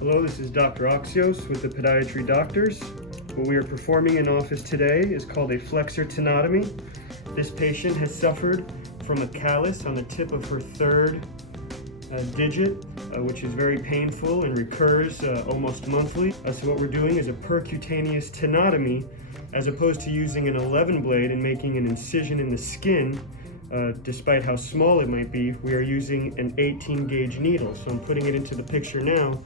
Hello, this is Dr. Oxios with the Podiatry Doctors. What we are performing in office today is called a Flexor tenotomy. This patient has suffered from a callus on the tip of her third digit, which is very painful and recurs almost monthly. So what we're doing is a percutaneous tenotomy, as opposed to using an 11 blade and making an incision in the skin. Despite how small it might be, we are using an 18 gauge needle. So I'm putting it into the picture now.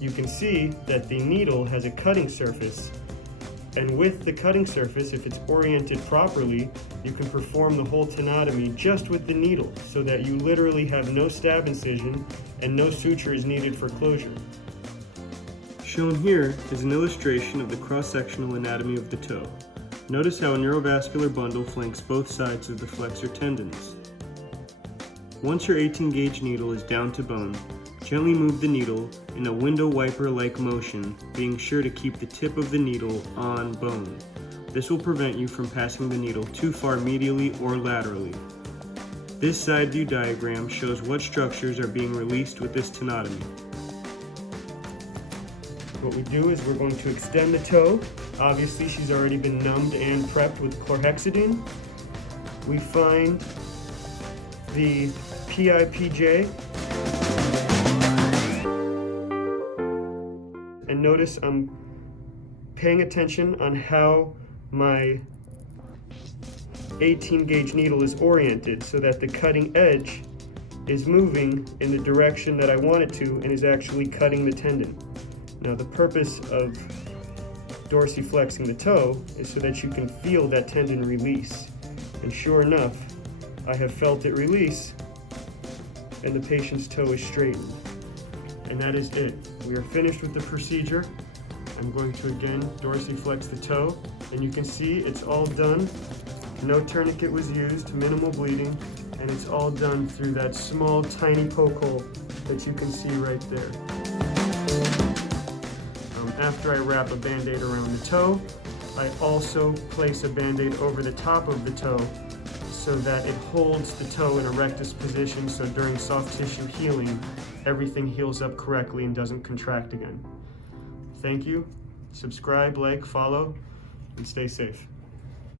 You can see that the needle has a cutting surface, and with the cutting surface, if it's oriented properly, you can perform the whole tenotomy just with the needle, so that you literally have no stab incision and no suture is needed for closure. Shown here is an illustration of the cross-sectional anatomy of the toe. Notice how a neurovascular bundle flanks both sides of the flexor tendons. Once your 18 gauge needle is down to bone, gently move the needle in a window wiper-like motion, being sure to keep the tip of the needle on bone. This will prevent you from passing the needle too far medially or laterally. This side view diagram shows what structures are being released with this tenotomy. What we do is we're going to extend the toe. Obviously, she's already been numbed and prepped with chlorhexidine. We find the PIPJ, and notice I'm paying attention on how my 18 gauge needle is oriented so that the cutting edge is moving in the direction that I want it to and is actually cutting the tendon. Now, the purpose of dorsiflexing the toe is so that you can feel that tendon release. And sure enough, I have felt it release, and the patient's toe is straightened. And that is it. We are finished with the procedure. I'm going to again dorsiflex the toe, and you can see it's all done. No tourniquet was used, minimal bleeding, and it's all done through that small, tiny poke hole that you can see right there. After I wrap a Band-Aid around the toe, I also place a Band-Aid over the top of the toe so that it holds the toe in a rectus position, so during soft tissue healing, everything heals up correctly and doesn't contract again. Thank you. Subscribe, like, follow, and stay safe.